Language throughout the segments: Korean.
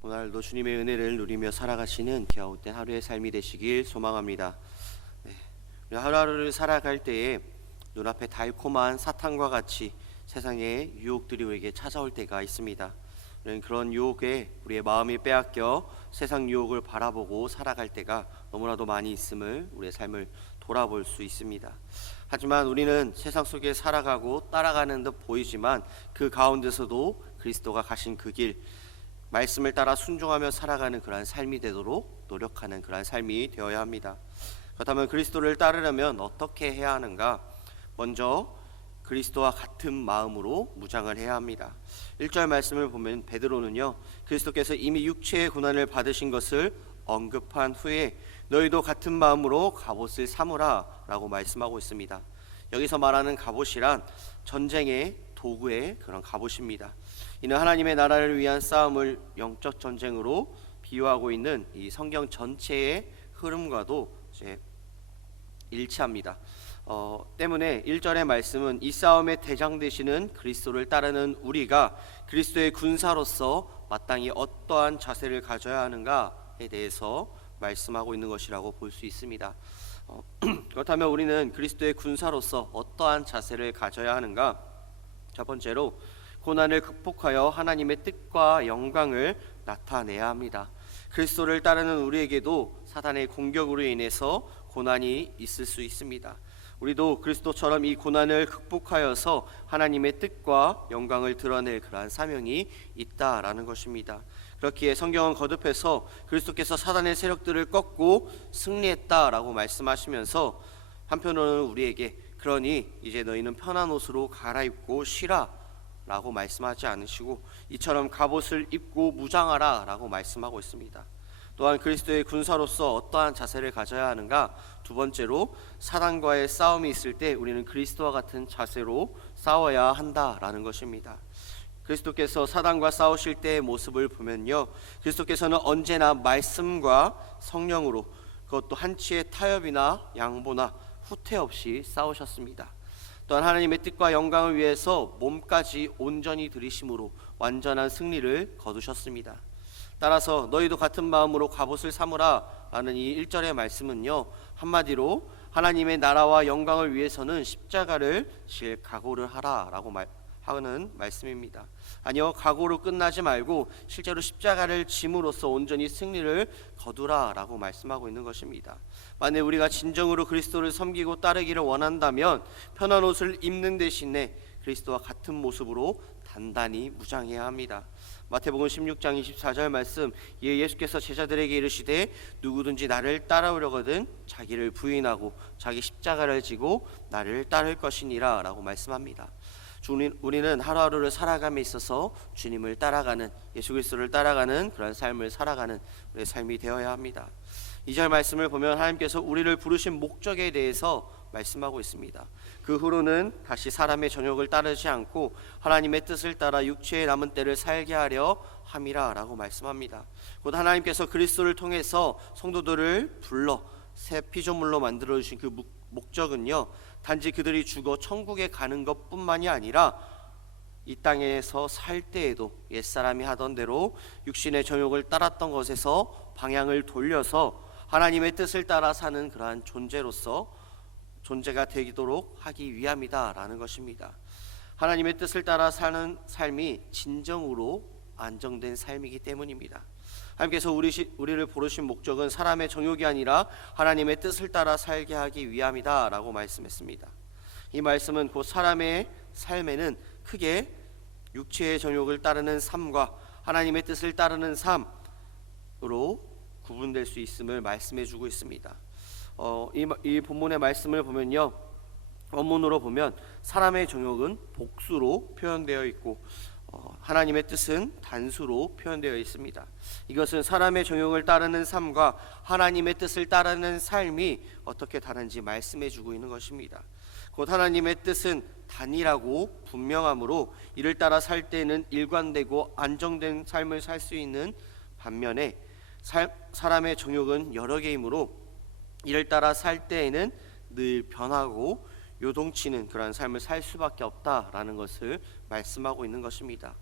오늘도 주님의 은혜를 누리며 살아가시는 귀하옷된 하루의 삶이 되시길 소망합니다. 우리 하루하루를 살아갈 때에 눈앞에 달콤한 사탕과 같이 세상의 유혹들이 우리에게 찾아올 때가 있습니다. 우리는 그런 유혹에 우리의 마음이 빼앗겨 세상 유혹을 바라보고 살아갈 때가 너무나도 많이 있음을 우리의 삶을 돌아볼 수 있습니다. 하지만 우리는 세상 속에 살아가고 따라가는 듯 보이지만 그 가운데서도 그리스도가 가신 그 길, 말씀을 따라 순종하며 살아가는 그러한 삶이 되도록 노력하는 그러한 삶이 되어야 합니다. 그렇다면 그리스도를 따르려면 어떻게 해야 하는가? 먼저 그리스도와 같은 마음으로 무장을 해야 합니다. 1절 말씀을 보면 베드로는요, 그리스도께서 이미 육체의 고난을 받으신 것을 언급한 후에 너희도 같은 마음으로 갑옷을 삼으라 라고 말씀하고 있습니다. 여기서 말하는 갑옷이란 전쟁의 도구의 그런 갑옷입니다. 이는 하나님의 나라를 위한 싸움을 영적 전쟁으로 비유하고 있는 이 성경 전체의 흐름과도 이제 일치합니다. 때문에 1절의 말씀은 이 싸움의 대장 되시는 그리스도를 따르는 우리가 그리스도의 군사로서 마땅히 어떠한 자세를 가져야 하는가에 대해서 말씀하고 있는 것이라고 볼 수 있습니다. 그렇다면 우리는 그리스도의 군사로서 어떠한 자세를 가져야 하는가? 첫 번째로 고난을 극복하여 하나님의 뜻과 영광을 나타내야 합니다. 그리스도를 따르는 우리에게도 사단의 공격으로 인해서 고난이 있을 수 있습니다. 우리도 그리스도처럼 이 고난을 극복하여서 하나님의 뜻과 영광을 드러낼 그러한 사명이 있다라는 것입니다. 그렇기에 성경은 거듭해서 그리스도께서 사단의 세력들을 꺾고 승리했다라고 말씀하시면서 한편으로는 우리에게 그러니 이제 너희는 편한 옷으로 갈아입고 쉬라 라고 말씀하지 않으시고 이처럼 갑옷을 입고 무장하라 라고 말씀하고 있습니다. 또한 그리스도의 군사로서 어떠한 자세를 가져야 하는가? 두 번째로 사단과의 싸움이 있을 때 우리는 그리스도와 같은 자세로 싸워야 한다라는 것입니다. 그리스도께서 사단과 싸우실 때의 모습을 보면요, 그리스도께서는 언제나 말씀과 성령으로, 그것도 한치의 타협이나 양보나 후퇴 없이 싸우셨습니다. 또한 하나님의 뜻과 영광을 위해서 몸까지 온전히 들이심으로 완전한 승리를 거두셨습니다. 따라서 너희도 같은 마음으로 갑옷을 삼으라 라는 이 1절의 말씀은요, 한마디로 하나님의 나라와 영광을 위해서는 십자가를 질 각오를 하라 라고 하는 말씀입니다. 아니요, 각오로 끝나지 말고 실제로 십자가를 짐으로써 온전히 승리를 거두라 라고 말씀하고 있는 것입니다. 만약 우리가 진정으로 그리스도를 섬기고 따르기를 원한다면 편한 옷을 입는 대신에 그리스도와 같은 모습으로 단단히 무장해야 합니다. 마태복음 16장 24절 말씀, 이에 예수께서 제자들에게 이르시되 누구든지 나를 따라오려거든 자기를 부인하고 자기 십자가를 지고 나를 따를 것이니라 라고 말씀합니다. 우리는 하루하루를 살아감에 있어서 주님을 따라가는, 예수 그리스도를 따라가는 그런 삶을 살아가는 우리의 삶이 되어야 합니다. 2절 말씀을 보면 하나님께서 우리를 부르신 목적에 대해서 말씀하고 있습니다. 그 후로는 다시 사람의 정욕을 따르지 않고 하나님의 뜻을 따라 육체의 남은 때를 살게 하려 함이라 라고 말씀합니다. 곧 하나님께서 그리스도를 통해서 성도들을 불러 새 피조물로 만들어주신 그 목적은요, 단지 그들이 죽어 천국에 가는 것뿐만이 아니라 이 땅에서 살 때에도 옛사람이 하던 대로 육신의 정욕을 따랐던 것에서 방향을 돌려서 하나님의 뜻을 따라 사는 그러한 존재가 되도록 하기 위함이다 라는 것입니다. 하나님의 뜻을 따라 사는 삶이 진정으로 안정된 삶이기 때문입니다. 하나님께서 우리를 부르신 목적은 사람의 정욕이 아니라 하나님의 뜻을 따라 살게 하기 위함이다 라고 말씀했습니다. 이 말씀은 곧 사람의 삶에는 크게 육체의 정욕을 따르는 삶과 하나님의 뜻을 따르는 삶으로 구분될 수 있음을 말씀해주고 있습니다. 이 본문의 말씀을 보면요, 원문으로 보면 사람의 정욕은 복수로 표현되어 있고 하나님의 뜻은 단수로 표현되어 있습니다. 이것은 사람의 정욕을 따르는 삶과 하나님의 뜻을 따르는 삶이 어떻게 다른지 말씀해주고 있는 것입니다. 곧 하나님의 뜻은 단일하고 분명하므로 이를 따라 살 때는 일관되고 안정된 삶을 살 수 있는 반면에 사람의 정욕은 여러 개이므로 이를 따라 살 때에는 늘 변하고 요동치는 그런 삶을 살 수밖에 없다라는 것을 말씀하고 있는 것입니다.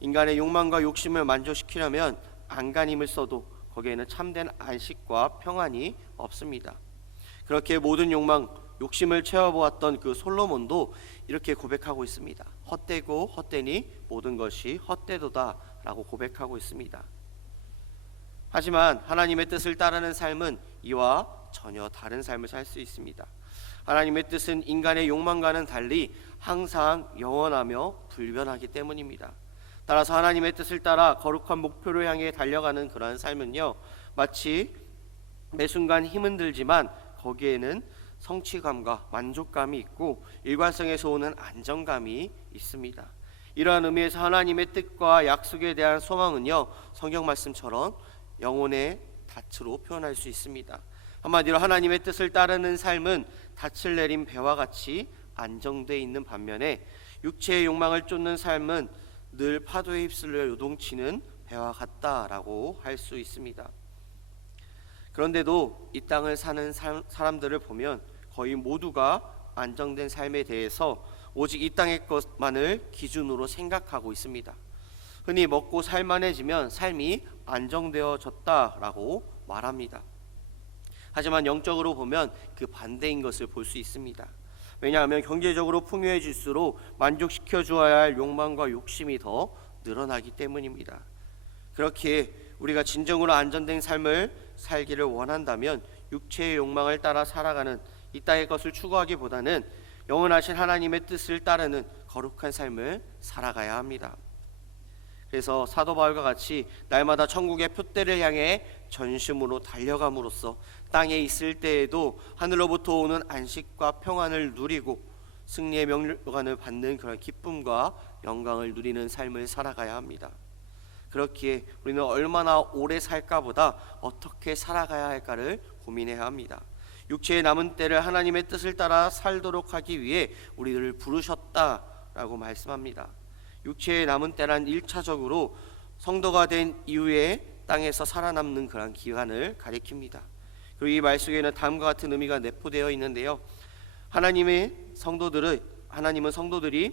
인간의 욕망과 욕심을 만족시키려면 안간힘을 써도 거기에는 참된 안식과 평안이 없습니다. 그렇게 모든 욕심을 채워보았던 그 솔로몬도 이렇게 고백하고 있습니다. 헛되고 헛되니 모든 것이 헛되도다 라고 고백하고 있습니다. 하지만 하나님의 뜻을 따르는 삶은 이와 전혀 다른 삶을 살 수 있습니다. 하나님의 뜻은 인간의 욕망과는 달리 항상 영원하며 불변하기 때문입니다. 따라서 하나님의 뜻을 따라 거룩한 목표를 향해 달려가는 그러한 삶은요, 마치 매 순간 힘은 들지만 거기에는 성취감과 만족감이 있고 일관성에서 오는 안정감이 있습니다. 이러한 의미에서 하나님의 뜻과 약속에 대한 소망은요, 성경 말씀처럼 영혼의 닻으로 표현할 수 있습니다. 한마디로 하나님의 뜻을 따르는 삶은 닻을 내린 배와 같이 안정되어 있는 반면에 육체의 욕망을 쫓는 삶은 늘 파도에 휩쓸려 요동치는 배와 같다라고 할 수 있습니다. 그런데도 이 땅을 사는 사람들을 보면 거의 모두가 안정된 삶에 대해서 오직 이 땅의 것만을 기준으로 생각하고 있습니다. 흔히 먹고 살만해지면 삶이 안정되어졌다라고 말합니다. 하지만 영적으로 보면 그 반대인 것을 볼 수 있습니다. 왜냐하면 경제적으로 풍요해질수록 만족시켜 주어야 할 욕망과 욕심이 더 늘어나기 때문입니다. 그렇게 우리가 진정으로 안정된 삶을 살기를 원한다면 육체의 욕망을 따라 살아가는 이 땅의 것을 추구하기보다는 영원하신 하나님의 뜻을 따르는 거룩한 삶을 살아가야 합니다. 그래서 사도 바울과 같이 날마다 천국의 표대를 향해 전심으로 달려감으로써 땅에 있을 때에도 하늘로부터 오는 안식과 평안을 누리고 승리의 명령관을 받는 그런 기쁨과 영광을 누리는 삶을 살아가야 합니다. 그렇기에 우리는 얼마나 오래 살까보다 어떻게 살아가야 할까를 고민해야 합니다. 육체의 남은 때를 하나님의 뜻을 따라 살도록 하기 위해 우리를 부르셨다라고 말씀합니다. 육체의 남은 때란 1차적으로 성도가 된 이후에 땅에서 살아남는 그런 기간을 가리킵니다. 그리고 이 말 속에는 다음과 같은 의미가 내포되어 있는데요. 하나님은 성도들이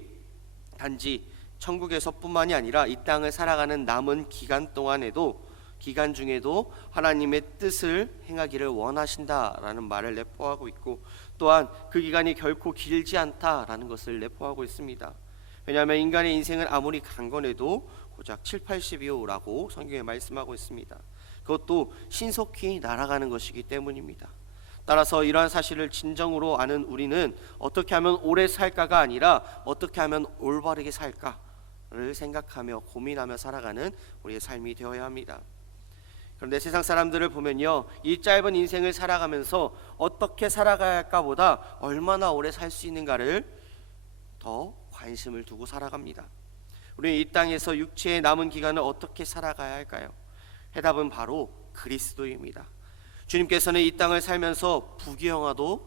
단지 천국에서뿐만이 아니라 이 땅을 살아가는 남은 기간 중에도 하나님의 뜻을 행하기를 원하신다라는 말을 내포하고 있고, 또한 그 기간이 결코 길지 않다라는 것을 내포하고 있습니다. 왜냐하면 인간의 인생은 아무리 강건해도 고작 7, 80이요라고 성경에 말씀하고 있습니다. 그것도 신속히 날아가는 것이기 때문입니다. 따라서 이러한 사실을 진정으로 아는 우리는 어떻게 하면 오래 살까가 아니라 어떻게 하면 올바르게 살까를 생각하며 고민하며 살아가는 우리의 삶이 되어야 합니다. 그런데 세상 사람들을 보면요, 이 짧은 인생을 살아가면서 어떻게 살아가야 할까보다 얼마나 오래 살 수 있는가를 더 관심을 두고 살아갑니다. 우리는 이 땅에서 육체의 남은 기간을 어떻게 살아가야 할까요? 해답은 바로 그리스도입니다. 주님께서는 이 땅을 살면서 부귀영화를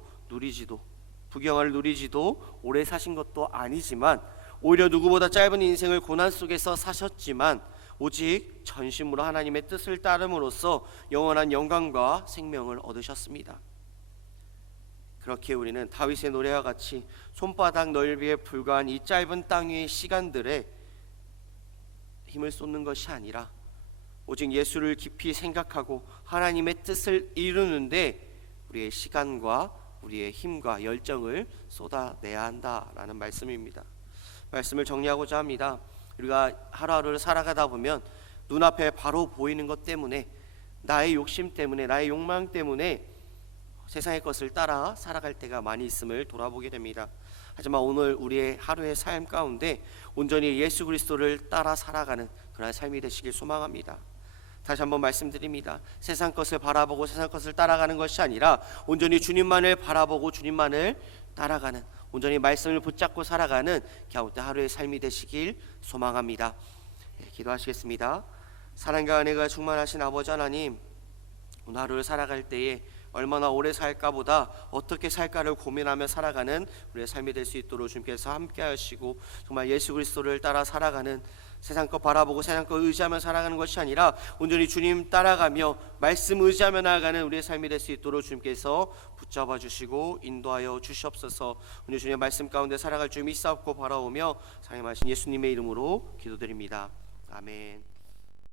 누리지도 오래 사신 것도 아니지만 오히려 누구보다 짧은 인생을 고난 속에서 사셨지만 오직 전심으로 하나님의 뜻을 따름으로써 영원한 영광과 생명을 얻으셨습니다. 그렇게 우리는 다윗의 노래와 같이 손바닥 넓이에 불과한 이 짧은 땅 위의 시간들에 힘을 쏟는 것이 아니라 오직 예수를 깊이 생각하고 하나님의 뜻을 이루는데 우리의 시간과 우리의 힘과 열정을 쏟아내야 한다라는 말씀입니다. 말씀을 정리하고자 합니다. 우리가 하루하루를 살아가다 보면 눈앞에 바로 보이는 것 때문에, 나의 욕심 때문에, 나의 욕망 때문에 세상의 것을 따라 살아갈 때가 많이 있음을 돌아보게 됩니다. 하지만 오늘 우리의 하루의 삶 가운데 온전히 예수 그리스도를 따라 살아가는 그런 삶이 되시길 소망합니다. 다시 한번 말씀드립니다. 세상 것을 바라보고 세상 것을 따라가는 것이 아니라 온전히 주님만을 바라보고 주님만을 따라가는, 온전히 말씀을 붙잡고 살아가는 갸웃된 하루의 삶이 되시길 소망합니다. 기도하시겠습니다. 사랑과 은혜가 충만하신 아버지 하나님, 오늘 하루를 살아갈 때에 얼마나 오래 살까 보다 어떻게 살까를 고민하며 살아가는 우리의 삶이 될 수 있도록 주님께서 함께 하시고, 정말 예수 그리스도를 따라 살아가는, 세상 것 바라보고 세상 것 의지하며 살아가는 것이 아니라 온전히 주님 따라가며 말씀 의지하며 나아가는 우리의 삶이 될 수 있도록 주님께서 붙잡아 주시고 인도하여 주시옵소서. 오늘 주님의 말씀 가운데 살아갈 줄 믿사옵고 바라오며 사랑하신 예수님의 이름으로 기도드립니다. 아멘.